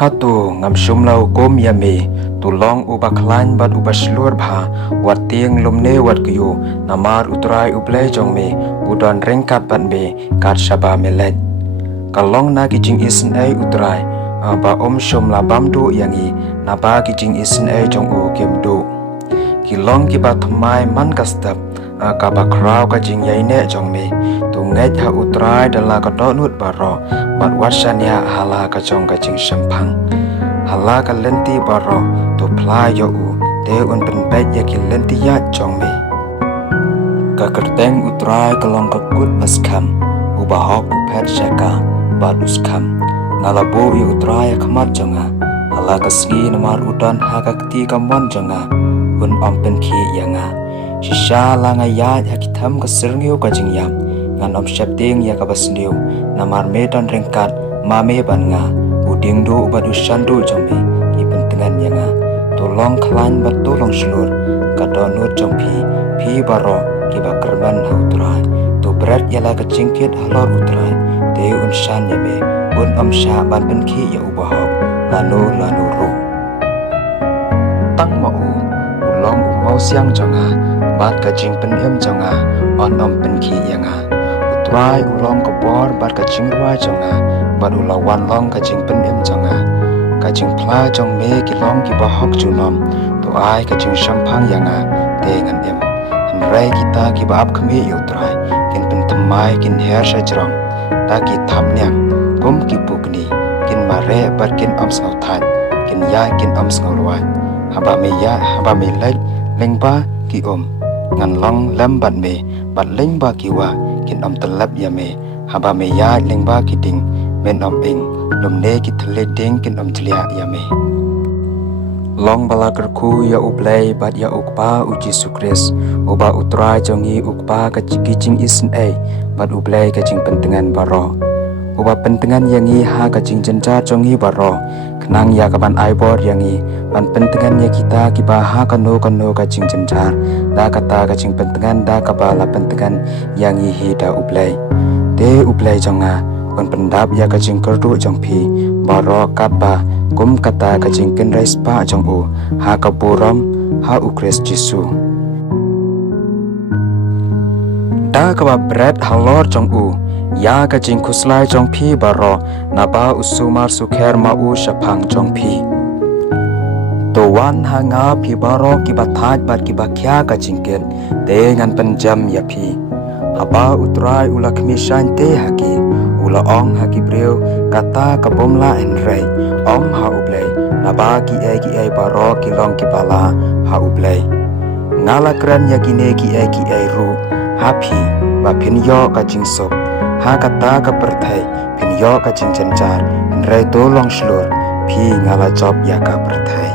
Hatu ngam shumlau kom yami tulong ubaklan bat ubaslur bha wat tieng lumne wat kuyu namar utrai ublai jongme udon rengkat bat me kat shaba melet kalong na kijing isen ai utrai ba shumla bamdu yangi na ba kijing isen ai jong u kemdu kilong ki ba thmai man kastap ka ba krau ka jing yaine jongme tu ngai ha utrai dala ka donut baro bat wasanya hala ka jong ka jing shampang hala ka lenti baro tu pla yo u te un pen bet ya ki lenti ya jongme ka kerteng utrai kalong ka kut baskam u ba hok u pet shaka bat uskam ngalabu i utrai khamat jonga hala ka ski namar udan ha ka kti ka mon jonga un pen khi yanga shisha langa ya hakitam ka sirngiu ka jingyam ngan shapting ya ka basniu namar medan rengkat mame ban nga uding do badu shandu jombe ki pentengan yanga tolong klan bat tolong slur ka donut jompi phi baro ki bakarban hautrai to berat yala ka jingkit halor utrai te un shan yame un sha ban pen khi ya ubahok lanu ru tang ma u ulong mau siang jonga bat ka jing pen em jonga on pen khi yanga utrai ulong ko bor bat ka jing rwa jonga bat ulawan long ka jing pen em jonga ka jing pla jong me ki long ki ba hok junom to ai ka jing shampang yanga te ngan em han rai kita ki ba ap khme utrai kin pen thamai kin her sha jrong ta ki tham nyang kum ki pukni kin mare bat kin sau than kin ya kin sau lwan haba me ya haba me lai lengba ki ngan long lam bat me bat lengba ki wa kin talap ya me haba me ya lengba ki ding men ing lumne ki thle ding kin tlia ya me long bala kerku ya ublai bat ya ukpa uji sukres uba utrai jongi ukpa ka jing isen ai bat ublai ka jing pentengan baro uba pentengan yangi ha ka jing jenja jongi baro kenang ya kaban aibor yangi ban pentengan ya kita ki ba ha kano ka jing jenjar da kata ka jing pentengan da ka bala pentengan yangi hi da ublai te ublai jonga kon pendap ya ka jing kerdu jongpi baro kapa kum kata ka jing ken rais pa jong u ha ka buram ha ukres jisu da ka ba bread halor jong u ya ka jing khuslai jong phi baro na ba usumar sukher ma u shapang jong phi to wan ha nga phi baro ki ba thaj bat ki ba khya ka jing ken te ngan panjam ya phi aba utrai ulakmi shan te haki ula ong haki breu kata ka bomla en rei ha ublai na ba ki ai baro ki long ki bala ha ublai ngala kran ya ki ne ki ai ru ha phi ba phin yo ka jing sok ha kata ka perthai phin yo ka jing janjar rei to long slur phi ngala job ya ka perthai